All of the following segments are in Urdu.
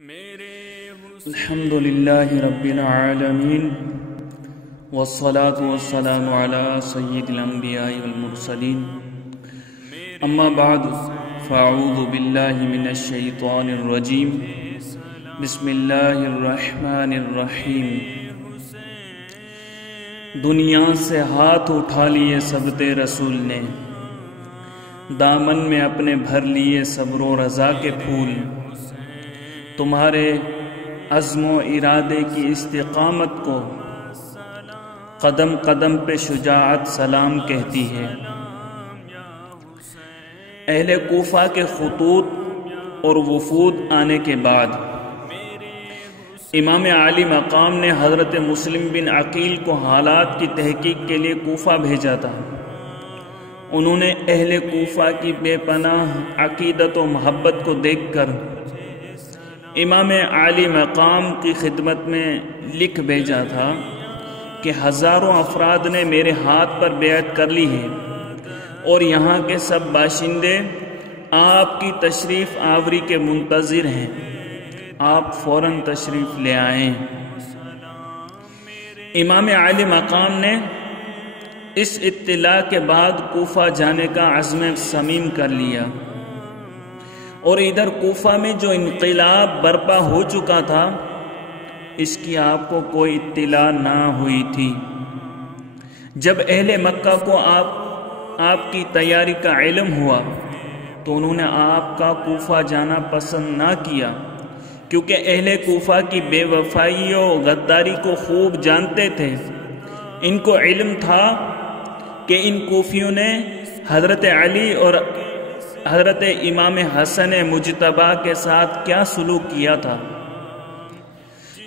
الحمد للہ رب العالمین والصلاة والسلام علی سید الانبیاء والمرسلین اما بعد فاعوذ باللہ من الشیطان الرجیم بسم اللہ الرحمن الرحیم دنیا سے ہاتھ اٹھا لیے سبت رسول نے، دامن میں اپنے بھر لیے صبر و رضا کے پھول، تمہارے عزم و ارادے کی استقامت کو قدم قدم پہ شجاعت سلام کہتی ہے۔ اہل کوفہ کے خطوط اور وفود آنے کے بعد امام عالی مقام نے حضرت مسلم بن عقیل کو حالات کی تحقیق کے لیے کوفہ بھیجا تھا۔ انہوں نے اہل کوفہ کی بے پناہ عقیدت و محبت کو دیکھ کر امام عالی مقام کی خدمت میں لکھ بھیجا تھا کہ ہزاروں افراد نے میرے ہاتھ پر بیعت کر لی ہے اور یہاں کے سب باشندے آپ کی تشریف آوری کے منتظر ہیں، آپ فوراً تشریف لے آئیں۔ امام عالی مقام نے اس اطلاع کے بعد کوفہ جانے کا عزم صمیم کر لیا، اور ادھر کوفہ میں جو انقلاب برپا ہو چکا تھا اس کی آپ کو کوئی اطلاع نہ ہوئی تھی۔ جب اہل مکہ کو آپ کی تیاری کا علم ہوا تو انہوں نے آپ کا کوفہ جانا پسند نہ کیا، کیونکہ اہل کوفہ کی بے وفائی و غداری کو خوب جانتے تھے۔ ان کو علم تھا کہ ان کوفیوں نے حضرت علی اور حضرت امام حسن مجتبیٰ کے ساتھ کیا سلوک کیا تھا،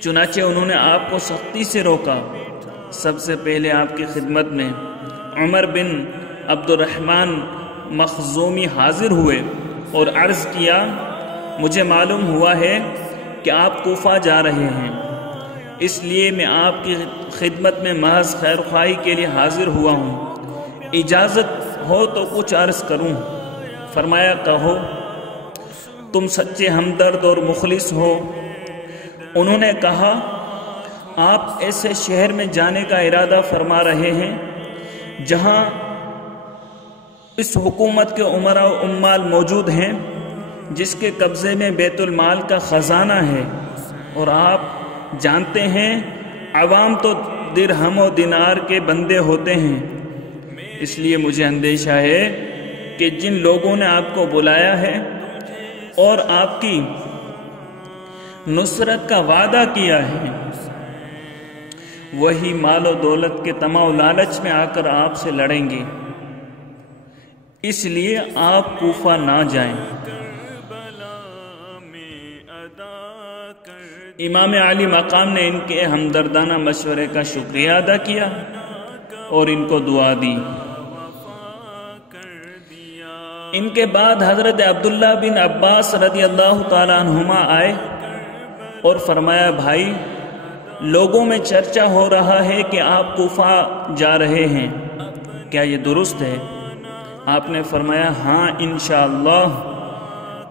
چنانچہ انہوں نے آپ کو سختی سے روکا۔ سب سے پہلے آپ کی خدمت میں عمر بن عبد الرحمن مخزومی حاضر ہوئے اور عرض کیا، مجھے معلوم ہوا ہے کہ آپ کوفہ جا رہے ہیں، اس لیے میں آپ کی خدمت میں محض خیر خواہی کے لیے حاضر ہوا ہوں، اجازت ہو تو کچھ عرض کروں۔ فرمایا، کہو، تم سچے ہمدرد اور مخلص ہو۔ انہوں نے کہا، آپ ایسے شہر میں جانے کا ارادہ فرما رہے ہیں جہاں اس حکومت کے عمراء و عمال موجود ہیں، جس کے قبضے میں بیت المال کا خزانہ ہے، اور آپ جانتے ہیں عوام تو درہم و دینار کے بندے ہوتے ہیں، اس لیے مجھے اندیشہ ہے کہ جن لوگوں نے آپ کو بلایا ہے اور آپ کی نصرت کا وعدہ کیا ہے، وہی مال و دولت کے طمع و لالچ میں آ کر آپ سے لڑیں گے، اس لیے آپ کوفہ نہ جائیں۔ امام عالی مقام نے ان کے ہمدردانہ مشورے کا شکریہ ادا کیا اور ان کو دعا دی۔ ان کے بعد حضرت عبداللہ بن عباس رضی اللہ تعالیٰ عنہما آئے اور فرمایا، بھائی، لوگوں میں چرچا ہو رہا ہے کہ آپ کوفہ جا رہے ہیں، کیا یہ درست ہے؟ آپ نے فرمایا، ہاں، انشاءاللہ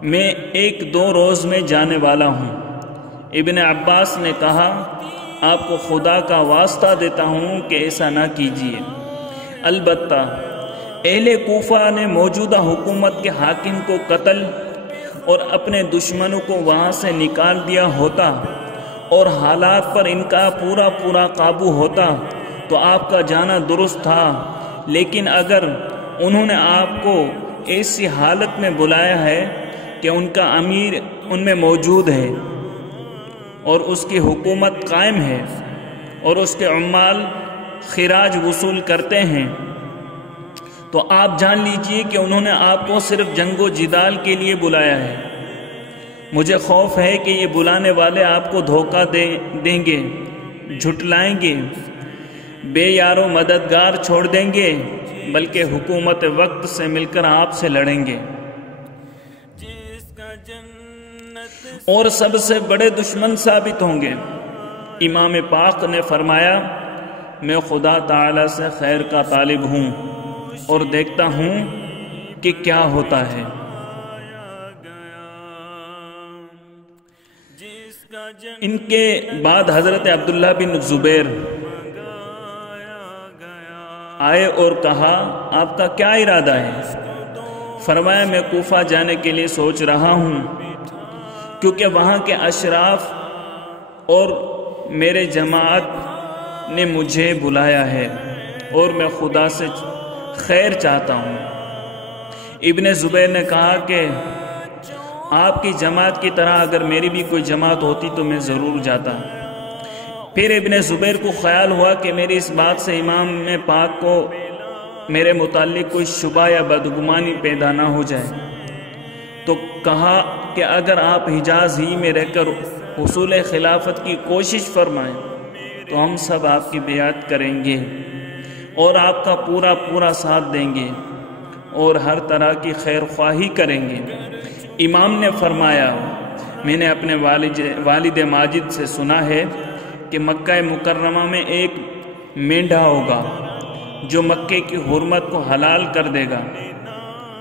میں 1-2 روز میں جانے والا ہوں۔ ابن عباس نے کہا، آپ کو خدا کا واسطہ دیتا ہوں کہ ایسا نہ کیجیے، البتہ اہل کوفہ نے موجودہ حکومت کے حاکم کو قتل اور اپنے دشمنوں کو وہاں سے نکال دیا ہوتا اور حالات پر ان کا پورا قابو ہوتا تو آپ کا جانا درست تھا، لیکن اگر انہوں نے آپ کو ایسی حالت میں بلایا ہے کہ ان کا امیر ان میں موجود ہے اور اس کی حکومت قائم ہے اور اس کے عمال خراج وصول کرتے ہیں، تو آپ جان لیجئے کہ انہوں نے آپ کو صرف جنگ و جدال کے لیے بلایا ہے۔ مجھے خوف ہے کہ یہ بلانے والے آپ کو دھوکہ دیں گے، جھٹلائیں گے، بے یار و مددگار چھوڑ دیں گے، بلکہ حکومت وقت سے مل کر آپ سے لڑیں گے اور سب سے بڑے دشمن ثابت ہوں گے۔ امام پاک نے فرمایا، میں خدا تعالی سے خیر کا طالب ہوں اور دیکھتا ہوں کہ کیا ہوتا ہے۔ ان کے بعد حضرت عبداللہ بن زبیر آئے اور کہا آپ کا کیا ارادہ ہے؟ فرمایا میں کوفہ جانے کے لیے سوچ رہا ہوں کیونکہ وہاں کے اشراف اور میرے جماعت نے مجھے بلایا ہے اور میں خدا سے خیر چاہتا ہوں۔ ابن زبیر نے کہا کہ آپ کی جماعت کی طرح اگر میری بھی کوئی جماعت ہوتی تو میں ضرور جاتا۔ پھر ابن زبیر کو خیال ہوا کہ میری اس بات سے امام پاک کو میرے متعلق کوئی شبہ یا بدگمانی پیدا نہ ہو جائے، تو کہا کہ اگر آپ حجاز ہی میں رہ کر حصول خلافت کی کوشش فرمائیں تو ہم سب آپ کی بیعت کریں گے اور آپ کا پورا ساتھ دیں گے اور ہر طرح کی خیر خواہی کریں گے۔ امام نے فرمایا میں نے اپنے والد ماجد سے سنا ہے کہ مکہ مکرمہ میں ایک مینڈھا ہوگا جو مکے کی حرمت کو حلال کر دے گا،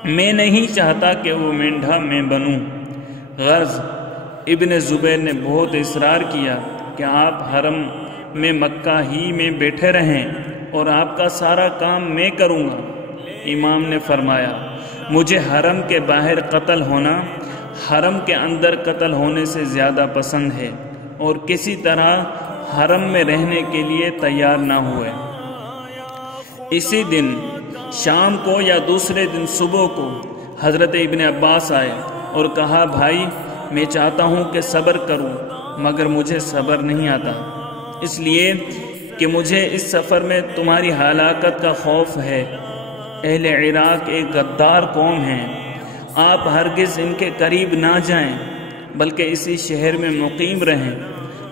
میں نہیں چاہتا کہ وہ مینڈھا میں بنوں۔ غرض ابن زبیر نے بہت اصرار کیا کہ آپ حرم میں مکہ ہی میں بیٹھے رہیں اور آپ کا سارا کام میں کروں گا۔ امام نے فرمایا مجھے حرم کے باہر قتل ہونا حرم کے اندر قتل ہونے سے زیادہ پسند ہے، اور کسی طرح حرم میں رہنے کے لیے تیار نہ ہوئے۔ اسی دن شام کو یا دوسرے دن صبح کو حضرت ابن عباس آئے اور کہا بھائی میں چاہتا ہوں کہ صبر کروں مگر مجھے صبر نہیں آتا، اس لیے کہ مجھے اس سفر میں تمہاری ہلاکت کا خوف ہے۔ اہل عراق ایک غدار قوم ہیں، آپ ہرگز ان کے قریب نہ جائیں بلکہ اسی شہر میں مقیم رہیں۔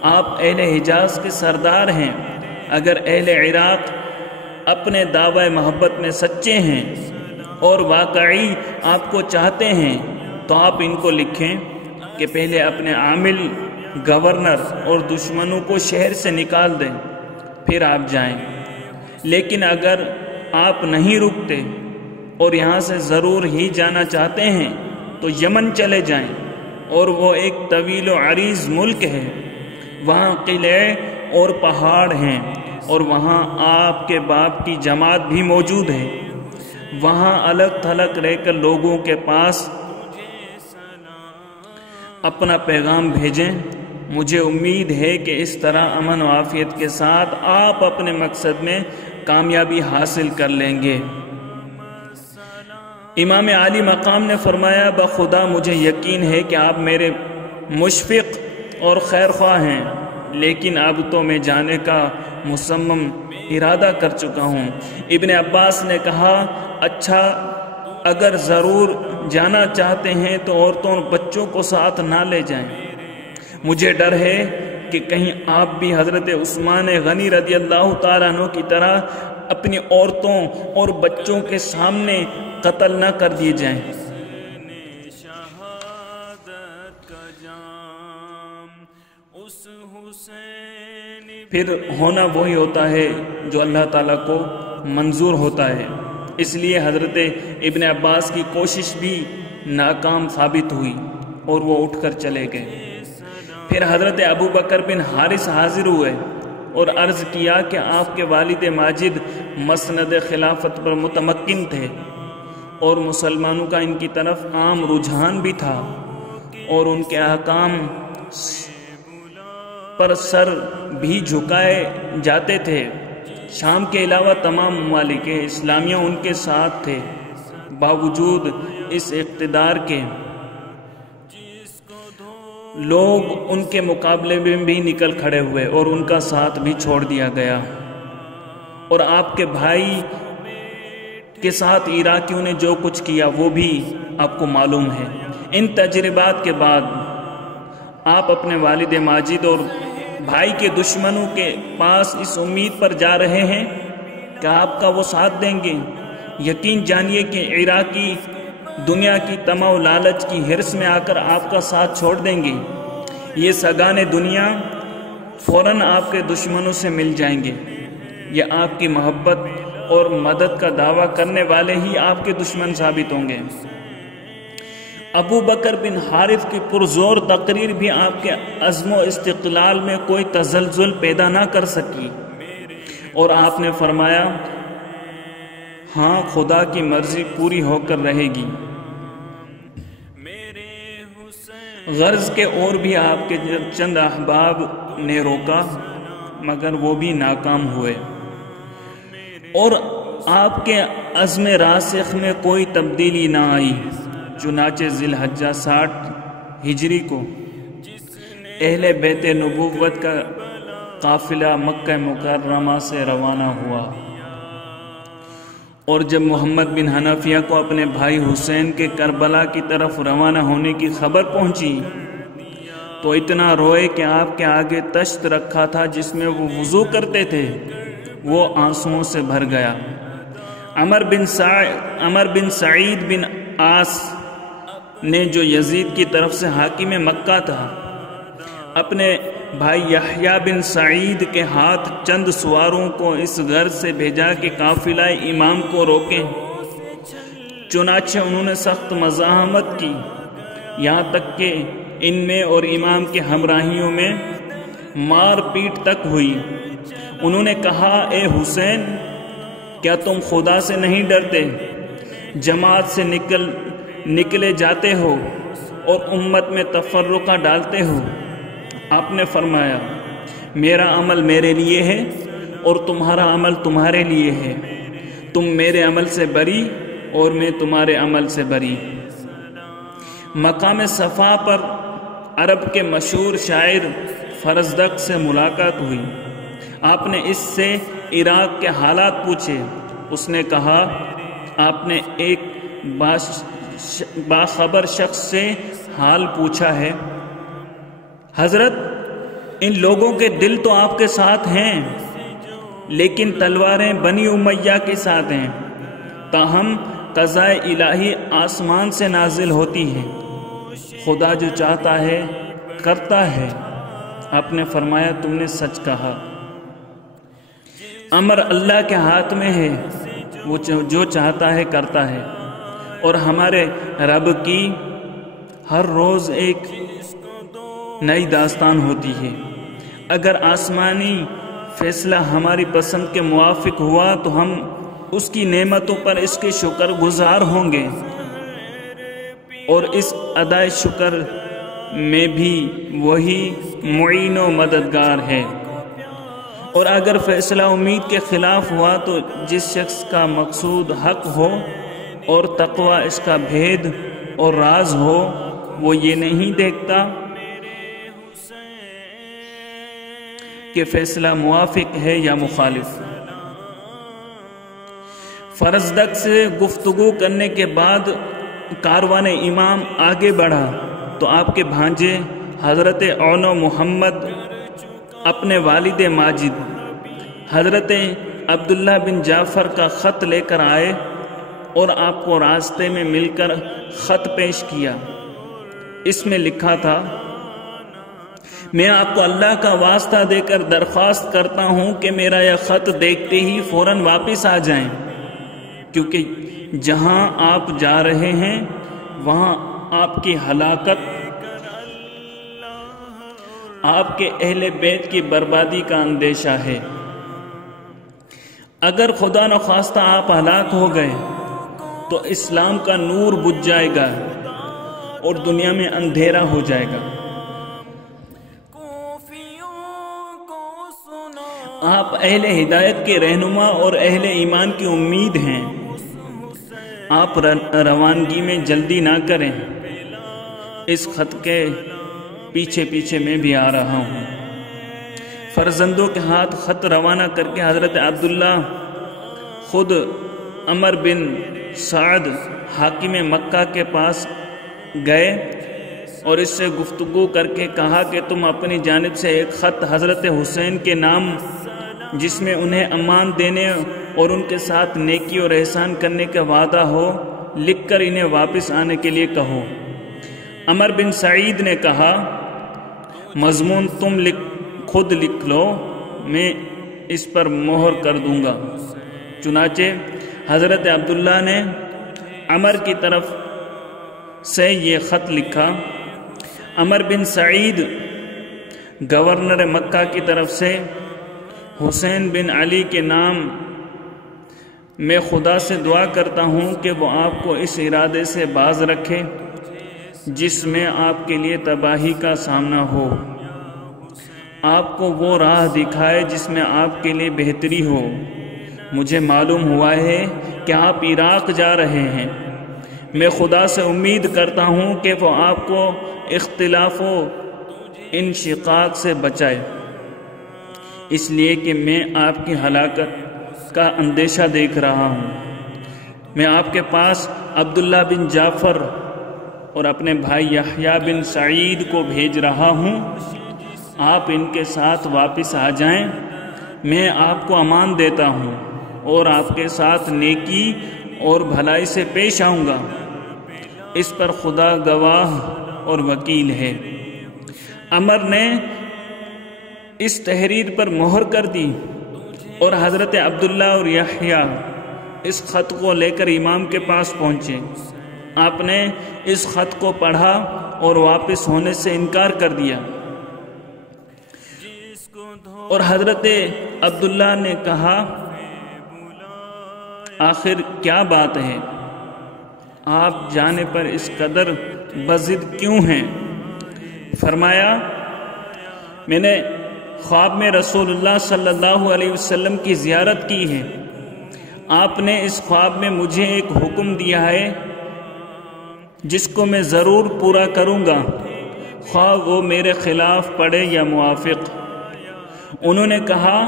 آپ اہل حجاز کے سردار ہیں، اگر اہل عراق اپنے دعوی محبت میں سچے ہیں اور واقعی آپ کو چاہتے ہیں تو آپ ان کو لکھیں کہ پہلے اپنے عامل گورنر اور دشمنوں کو شہر سے نکال دیں پھر آپ جائیں، لیکن اگر آپ نہیں رکتے اور یہاں سے ضرور ہی جانا چاہتے ہیں تو یمن چلے جائیں، اور وہ ایک طویل و عریض ملک ہے، وہاں قلعے اور پہاڑ ہیں اور وہاں آپ کے باپ کی جماعت بھی موجود ہے، وہاں الگ تھلگ رہ کر لوگوں کے پاس اپنا پیغام بھیجیں۔ مجھے امید ہے کہ اس طرح امن و عافیت کے ساتھ آپ اپنے مقصد میں کامیابی حاصل کر لیں گے۔ امام عالی مقام نے فرمایا بخدا مجھے یقین ہے کہ آپ میرے مشفق اور خیر خواہ ہیں، لیکن اب تو میں جانے کا مصمم ارادہ کر چکا ہوں۔ ابن عباس نے کہا اچھا اگر ضرور جانا چاہتے ہیں تو عورتوں اور بچوں کو ساتھ نہ لے جائیں، مجھے ڈر ہے کہ کہیں آپ بھی حضرت عثمان غنی رضی اللہ تعالیٰ عنہ کی طرح اپنی عورتوں اور بچوں کے سامنے قتل نہ کر دیے جائیں۔ پھر ہونا وہی ہوتا ہے جو اللہ تعالیٰ کو منظور ہوتا ہے، اس لیے حضرت ابن عباس کی کوشش بھی ناکام ثابت ہوئی اور وہ اٹھ کر چلے گئے۔ پھر حضرت ابو بکر بن حارث حاضر ہوئے اور عرض کیا کہ آپ کے والد ماجد مسند خلافت پر متمکن تھے اور مسلمانوں کا ان کی طرف عام رجحان بھی تھا اور ان کے احکام پر سر بھی جھکائے جاتے تھے۔ شام کے علاوہ تمام ممالک اسلامیہ ان کے ساتھ تھے، باوجود اس اقتدار کے لوگ ان کے مقابلے میں بھی نکل کھڑے ہوئے اور ان کا ساتھ بھی چھوڑ دیا گیا، اور آپ کے بھائی کے ساتھ عراقیوں نے جو کچھ کیا وہ بھی آپ کو معلوم ہے۔ ان تجربات کے بعد آپ اپنے والد ماجد اور بھائی کے دشمنوں کے پاس اس امید پر جا رہے ہیں کہ آپ کا وہ ساتھ دیں گے۔ یقین جانیے کہ عراقی دنیا کی طمع و لالچ کی حرص میں آ کر آپ کا ساتھ چھوڑ دیں گے۔ یہ سگان دنیا فوراً آپ کے دشمنوں سے مل جائیں گے، یہ آپ کی محبت اور مدد کا دعویٰ کرنے والے ہی آپ کے دشمن ثابت ہوں گے۔ ابو بکر بن حارث کی پرزور تقریر بھی آپ کے عزم و استقلال میں کوئی تزلزل پیدا نہ کر سکی، اور آپ نے فرمایا ہاں خدا کی مرضی پوری ہو کر رہے گی۔ غرض کے اور بھی آپ کے چند احباب نے روکا مگر وہ بھی ناکام ہوئے، اور آپ کے عزم راسخ میں کوئی تبدیلی نہ آئی۔ چنانچہ ذی الحجہ 60 ہجری کو اہل بیت نبوت کا قافلہ مکہ مکرمہ سے روانہ ہوا، اور جب محمد بن حنفیہ کو اپنے بھائی حسین کے کربلا کی طرف روانہ ہونے کی خبر پہنچی تو اتنا روئے کہ آپ کے آگے تشت رکھا تھا جس میں وہ وضو کرتے تھے وہ آنسوؤں سے بھر گیا۔ عمر بن سعید بن عاص نے جو یزید کی طرف سے حاکم مکہ تھا، اپنے بھائی یحییٰ بن سعید کے ہاتھ چند سواروں کو اس غرض سے بھیجا کہ قافلہ امام کو روکیں۔ چنانچہ انہوں نے سخت مزاحمت کی، یہاں تک کہ ان میں اور امام کے ہمراہیوں میں مار پیٹ تک ہوئی۔ انہوں نے کہا اے حسین، کیا تم خدا سے نہیں ڈرتے؟ جماعت سے نکلے جاتے ہو اور امت میں تفرقہ ڈالتے ہو۔ آپ نے فرمایا میرا عمل میرے لیے ہے اور تمہارا عمل تمہارے لیے ہے، تم میرے عمل سے بری اور میں تمہارے عمل سے بری۔ مقام صفا پر عرب کے مشہور شاعر فرزدق سے ملاقات ہوئی۔ آپ نے اس سے عراق کے حالات پوچھے۔ اس نے کہا آپ نے ایک باخبر شخص سے حال پوچھا ہے؟ حضرت ان لوگوں کے دل تو آپ کے ساتھ ہیں لیکن تلواریں بنی امیہ کے ساتھ ہیں، تاہم قضاء الہی آسمان سے نازل ہوتی ہے، خدا جو چاہتا ہے کرتا ہے۔ آپ نے فرمایا تم نے سچ کہا، امر اللہ کے ہاتھ میں ہے، وہ جو چاہتا ہے کرتا ہے، اور ہمارے رب کی ہر روز ایک نئی داستان ہوتی ہے۔ اگر آسمانی فیصلہ ہماری پسند کے موافق ہوا تو ہم اس کی نعمتوں پر اس کے شکر گزار ہوں گے، اور اس ادائے شکر میں بھی وہی معین و مددگار ہے، اور اگر فیصلہ امید کے خلاف ہوا تو جس شخص کا مقصود حق ہو اور تقوی اس کا بھید اور راز ہو وہ یہ نہیں دیکھتا کہ فیصلہ موافق ہے یا مخالف۔ فرزدق سے گفتگو کرنے کے بعد کاروان امام آگے بڑھا تو آپ کے بھانجے حضرت عون محمد اپنے والد ماجد حضرت عبداللہ بن جعفر کا خط لے کر آئے اور آپ کو راستے میں مل کر خط پیش کیا۔ اس میں لکھا تھا میں آپ کو اللہ کا واسطہ دے کر درخواست کرتا ہوں کہ میرا یہ خط دیکھتے ہی فوراً واپس آ جائیں، کیونکہ جہاں آپ جا رہے ہیں وہاں آپ کی ہلاکت، آپ کے اہل بیت کی بربادی کا اندیشہ ہے۔ اگر خدا نخواستہ آپ ہلاک ہو گئے تو اسلام کا نور بجھ جائے گا اور دنیا میں اندھیرا ہو جائے گا۔ آپ اہل ہدایت کے رہنما اور اہل ایمان کی امید ہیں، آپ روانگی میں جلدی نہ کریں، اس خط کے پیچھے پیچھے میں بھی آ رہا ہوں۔ فرزندوں کے ہاتھ خط روانہ کر کے حضرت عبداللہ خود عمر بن سعد حاکم مکہ کے پاس گئے اور اس سے گفتگو کر کے کہا کہ تم اپنی جانب سے ایک خط حضرت حسین کے نام جس میں انہیں امان دینے اور ان کے ساتھ نیکی اور احسان کرنے کا وعدہ ہو لکھ کر انہیں واپس آنے کے لیے کہو۔ عمر بن سعید نے کہا مضمون تم خود لکھ لو، میں اس پر مہر کر دوں گا۔ چنانچہ حضرت عبداللہ نے عمر کی طرف سے یہ خط لکھا: عمر بن سعید گورنر مکہ کی طرف سے حسین بن علی کے نام میں خدا سے دعا کرتا ہوں کہ وہ آپ کو اس ارادے سے باز رکھے جس میں آپ کے لیے تباہی کا سامنا ہو، آپ کو وہ راہ دکھائے جس میں آپ کے لیے بہتری ہو۔ مجھے معلوم ہوا ہے کہ آپ عراق جا رہے ہیں۔ میں خدا سے امید کرتا ہوں کہ وہ آپ کو اختلاف و انشقاق سے بچائے، اس لیے کہ میں آپ کی ہلاکت کا اندیشہ دیکھ رہا ہوں۔ میں آپ کے پاس عبداللہ بن جعفر اور اپنے بھائی یحییٰ بن سعید کو بھیج رہا ہوں، آپ ان کے ساتھ واپس آ جائیں۔ میں آپ کو امان دیتا ہوں اور آپ کے ساتھ نیکی اور بھلائی سے پیش آؤں گا، اس پر خدا گواہ اور وکیل ہے۔ عمر نے اس تحریر پر مہر کر دی اور حضرت عبداللہ اور یحییٰ اس خط کو لے کر امام کے پاس پہنچے۔ آپ نے اس خط کو پڑھا اور واپس ہونے سے انکار کر دیا، اور حضرت عبداللہ نے کہا: آخر کیا بات ہے؟ آپ جانے پر اس قدر بضد کیوں ہیں؟ فرمایا: میں نے خواب میں رسول اللہ صلی اللہ علیہ وسلم کی زیارت کی ہے۔ آپ نے اس خواب میں مجھے ایک حکم دیا ہے جس کو میں ضرور پورا کروں گا، خواہ وہ میرے خلاف پڑے یا موافق۔ انہوں نے کہا: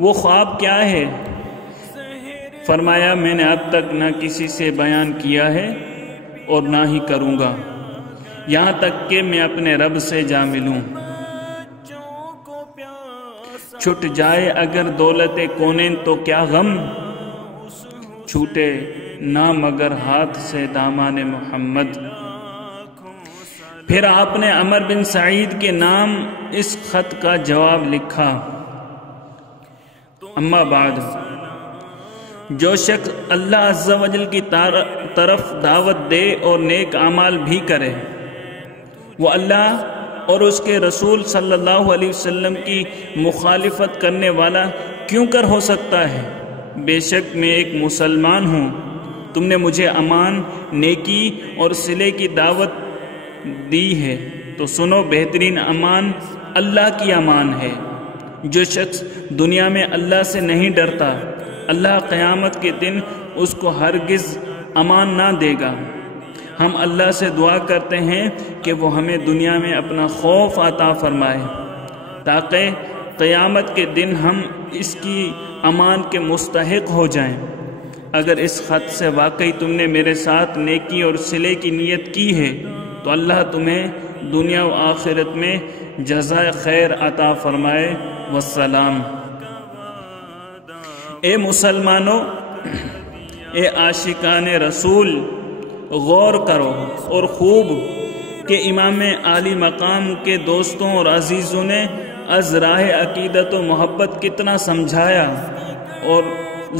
وہ خواب کیا ہے؟ فرمایا: میں نے اب تک نہ کسی سے بیان کیا ہے اور نہ ہی کروں گا، یہاں تک کہ میں اپنے رب سے جا ملوں۔ چھٹ جائے اگر دولت کونین تو کیا غم، چھوٹے نہ مگر ہاتھ سے دامان محمد۔ پھر آپ نے عمر بن سعید کے نام اس خط کا جواب لکھا: اما بعد، جو شخص اللہ عز و جل کی طرف دعوت دے اور نیک اعمال بھی کرے، وہ اللہ اور اس کے رسول صلی اللہ علیہ وسلم کی مخالفت کرنے والا کیوں کر ہو سکتا ہے؟ بے شک میں ایک مسلمان ہوں۔ تم نے مجھے امان، نیکی اور صلے کی دعوت دی ہے تو سنو، بہترین امان اللہ کی امان ہے۔ جو شخص دنیا میں اللہ سے نہیں ڈرتا، اللہ قیامت کے دن اس کو ہرگز امان نہ دے گا۔ ہم اللہ سے دعا کرتے ہیں کہ وہ ہمیں دنیا میں اپنا خوف عطا فرمائے تاکہ قیامت کے دن ہم اس کی امان کے مستحق ہو جائیں۔ اگر اس خط سے واقعی تم نے میرے ساتھ نیکی اور صلے کی نیت کی ہے تو اللہ تمہیں دنیا و آخرت میں جزائے خیر عطا فرمائے۔ والسلام۔ اے مسلمانوں، اے عاشقان رسول، غور کرو اور خوب کہ امام عالی مقام کے دوستوں اور عزیزوں نے از راہ عقیدت و محبت کتنا سمجھایا اور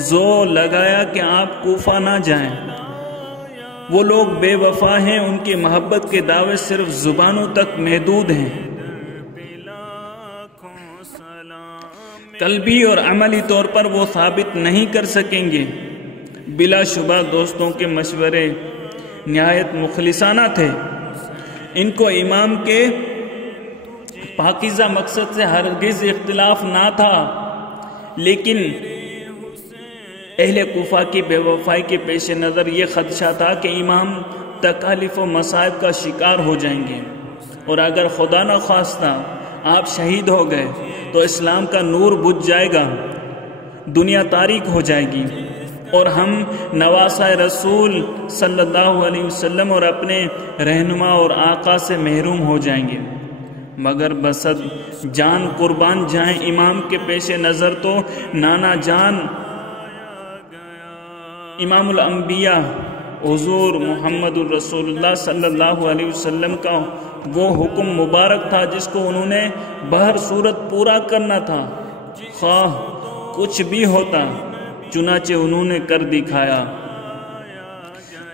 زور لگایا کہ آپ کوفہ نہ جائیں۔ وہ لوگ بے وفا ہیں، ان کی محبت کے دعوے صرف زبانوں تک محدود ہیں، قلبی اور عملی طور پر وہ ثابت نہیں کر سکیں گے۔ بلا شبہ دوستوں کے مشورے نہایت مخلصانہ تھے، ان کو امام کے پاکیزہ مقصد سے ہرگز اختلاف نہ تھا، لیکن اہل کوفہ کی بے وفائی کے پیش نظر یہ خدشہ تھا کہ امام تکالیف و مصائب کا شکار ہو جائیں گے، اور اگر خدا نہ خواستہ آپ شہید ہو گئے تو اسلام کا نور بجھ جائے گا، دنیا تاریک ہو جائے گی، اور ہم نواسہ رسول صلی اللہ علیہ وسلم اور اپنے رہنما اور آقا سے محروم ہو جائیں گے۔ مگر بسد جان قربان جائیں امام کے پیش نظر تو نانا جان امام الانبیاء حضور محمد الرسول اللہ صلی اللہ علیہ وسلم کا وہ حکم مبارک تھا جس کو انہوں نے بہر صورت پورا کرنا تھا، خواہ کچھ بھی ہوتا، چنانچہ انہوں نے کر دکھایا۔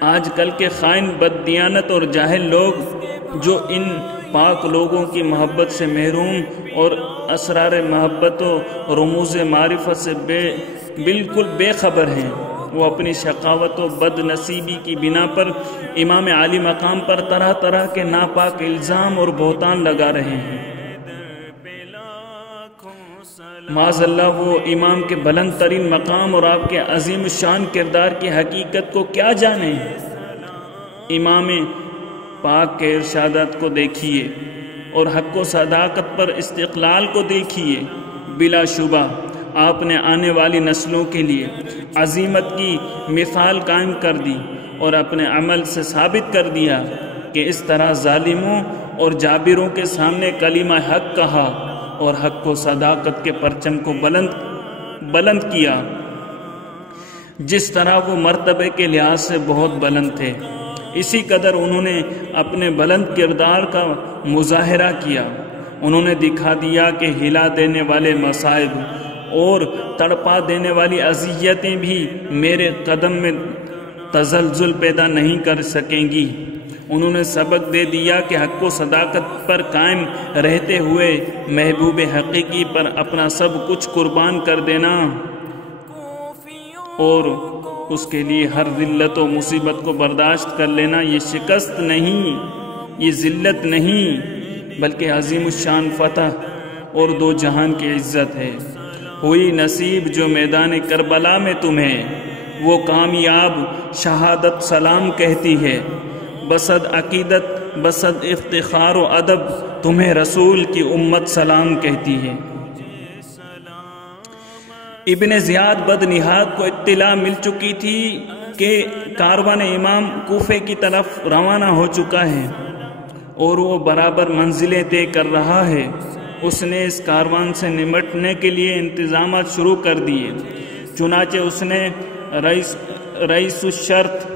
آج کل کے خائن بددیانت اور جاہل لوگ جو ان پاک لوگوں کی محبت سے محروم اور اسرار محبت و رموز معرفت سے بالکل بے خبر ہیں، وہ اپنی شقاوت و بد نصیبی کی بنا پر امام عالی مقام پر طرح طرح کے ناپاک الزام اور بہتان لگا رہے ہیں۔ معاذ اللہ وہ امام کے بلند ترین مقام اور آپ کے عظیم الشان کردار کی حقیقت کو کیا جانے۔ امام پاک کے ارشادات کو دیکھیے اور حق و صداقت پر استقلال کو دیکھیے۔ بلا شبہ آپ نے آنے والی نسلوں کے لیے عظیمت کی مثال قائم کر دی اور اپنے عمل سے ثابت کر دیا کہ اس طرح ظالموں اور جابروں کے سامنے کلمہ حق کہا اور حق و صداقت کے پرچم کو بلند کیا، جس طرح وہ مرتبے کے لحاظ سے بہت بلند تھے، اسی قدر انہوں نے اپنے بلند کردار کا مظاہرہ کیا۔ انہوں نے دکھا دیا کہ ہلا دینے والے مصائب اور تڑپا دینے والی اذیتیں بھی میرے قدم میں تزلزل پیدا نہیں کر سکیں گی۔ انہوں نے سبق دے دیا کہ حق و صداقت پر قائم رہتے ہوئے محبوب حقیقی پر اپنا سب کچھ قربان کر دینا اور اس کے لیے ہر ذلت و مصیبت کو برداشت کر لینا، یہ شکست نہیں، یہ ذلت نہیں، بلکہ عظیم الشان فتح اور دو جہان کی عزت ہے۔ ہوئی نصیب جو میدان کربلا میں تمہیں، وہ کامیاب شہادت سلام کہتی ہے۔ بصد عقیدت بصد افتخار و ادب تمہیں رسول کی امت سلام کہتی ہے۔ ابن زیاد بد نہاد کو اطلاع مل چکی تھی کہ کاروان امام کوفے کی طرف روانہ ہو چکا ہے اور وہ برابر منزلیں طے کر رہا ہے۔ اس نے اس کاروان سے نمٹنے کے لیے انتظامات شروع کر دیے۔ چنانچہ اس نے رئیس الشرط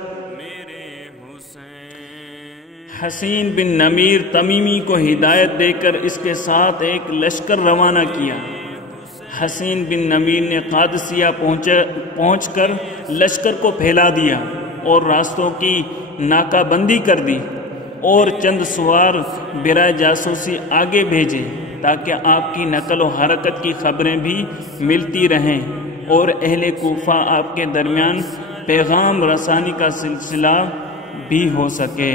حسین بن نمیر تمیمی کو ہدایت دے کر اس کے ساتھ ایک لشکر روانہ کیا۔ حسین بن نمیر نے قادسیہ پہنچ کر لشکر کو پھیلا دیا اور راستوں کی ناکہ بندی کر دی اور چند سوار برائے جاسوسی آگے بھیجے تاکہ آپ کی نقل و حرکت کی خبریں بھی ملتی رہیں اور اہل کوفہ آپ کے درمیان پیغام رسانی کا سلسلہ بھی ہو سکے۔